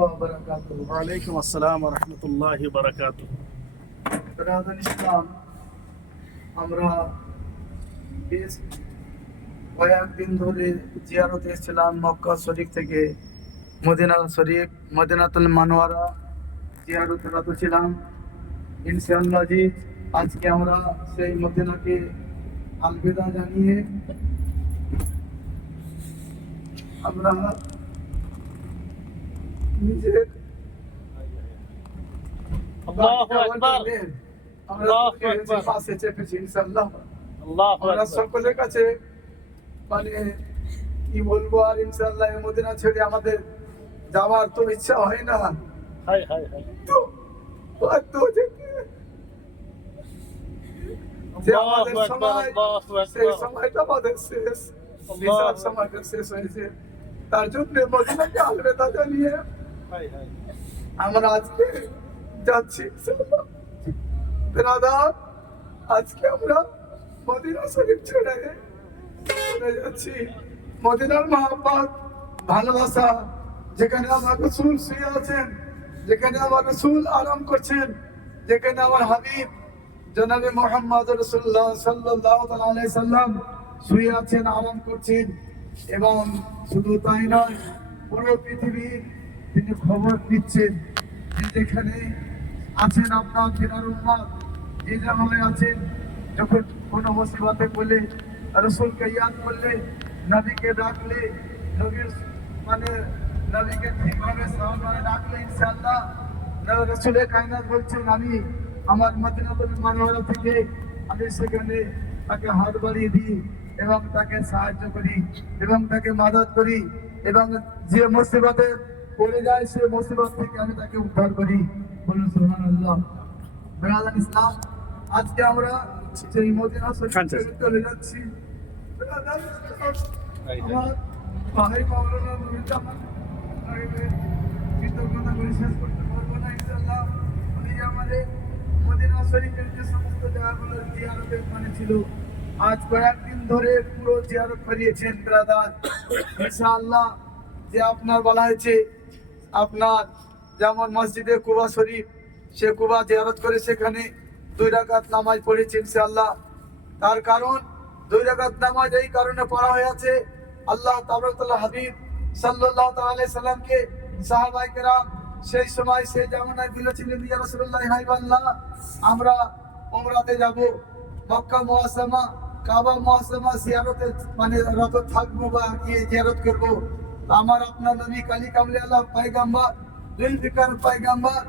وبركاته. وعليكم السلام ورحمة الله وبركاته. Brother ইসলাম, আমরা বেশ কয়েকদিন ধরে জিয়ারতে এসেছিলাম মক্কা শরীফ থেকে মদিনা শরীফ, মদিনাতুল মানওয়ারা জিয়ারতে রত ছিলাম। ইনশাআল্লাহ জি, আজকে আমরা সেই মদিনাকে আলবিদা জানিয়ে আমরা নিজের الله أكبر. আমরা আল্লাহু আকবার। পাশে চেপেছি ইনশাআল্লাহ। الله আমরা أكبر. সকলের কাছে মানে কি বলবো, আর ইনশাআল্লাহ এই মদিনা ছেড়ে আমাদের যাওয়ার তো ইচ্ছা হয় না। هاي هاي هاي. তো বাধ্য যেতে। যে الله আমাদের أكبر. সময়, الله সেই أكبر. সময়টা আমাদের শেষ, আল্লাহ। হিসাব সময়টা শেষ হয়েছে। তার জন্য মদিনাকে আলবিদা জানিয়ে هاي هاي. আমরা আজকে যাচ্ছি ইনশাআল্লাহ। ব্রাদার, আজকে আমরা মদিনা শরীফ ছেড়ে চলে যাচ্ছি। মদিনার মহব্বত, ভালোবাসা, যেখানে আমার রাসূল শুয়ে আছেন, যেখানে আমার রাসূল আরাম করছেন, যেখানে আমার হাবিব জনাবে মুহাম্মদ রাসূলুল্লাহ সাল্লাল্লাহু আলাইহি সাল্লাম শুয়ে আছেন, আরাম করছেন। এবং শুধু তাই নয়, পুরো পৃথিবীর তিনি খবর নিচ্ছেন যে যেখানে আছেন আপনার কেনার উম্মত, যে জায়গায় আছেন, যখন কোনো মুসিবতে পড়লে, রাসূলকে ইয়াদ করলে, নবীকে ডাকলে, নবীর মানে নবীকে ঠিকভাবে সাহাবায়ে ডাকলে ইনশাআল্লাহ রাসূলে কায়নাত বলছেন, আমি আমার মদিনাতুল মুনাওয়ারা থেকে আমি সেখানে তাকে হাত বাড়িয়ে দিই এবং তাকে সাহায্য করি এবং তাকে মাদত করি এবং যে মুসিবতে পড়ে যায় সে মুসিবত থেকে আমি তাকে উদ্ধার করি। বলুন সুবহানাল্লাহ। ব্রাদার ইসলাম, আজকে আমরা সেই মদিনা শরীফ ছেড়ে চলে যাচ্ছি। ব্রাদার ইসলাম, আমার ভাই মাওলানা নুরুজ্জামান সাহেবের কৃতজ্ঞতা করে শেষ করতে পারবো না ইনশাআল্লাহ। উনি আমাদের মদিনা শরীফের যে সমস্ত জায়গাগুলো জিয়ারতের মানে ছিল, আজ কয়েকদিন ধরে পুরো জিয়ারত করিয়েছেন ব্রাদার ইনশাআল্লাহ। যে আপনার বলা হয়েছে, আপনার যেমন মসজিদে কুবা শরীফ, সে কুবা জিয়ারত করে সেখানে 2 রাকাত নামাজ পড়েছে ইনশাআল্লাহ। তার কারণ 2 রাকাত নামাজ এই কারণে পড়া হয়েছে, আল্লাহ তাবারাকাল্লাহ হাবিব সাল্লাল্লাহু তাআলা আলাইহি সাল্লামকে সাহাবায়ে কেরাম সেই সময় সেই জামানায় বলেছিলেন, ইয়া রাসূলুল্লাহ হাইবাল্লাহ, আমরা উমরাতে যাব, মক্কা মুআজ্জামা, কাবা মুআজ্জামা জিয়ারতে মানে রত থাকবো বা গিয়ে জিয়ারত করব। আমার আপনার নবী কালী কামলে আল্লাহ পয়গম্বর জুলফিকার পয়গম্বর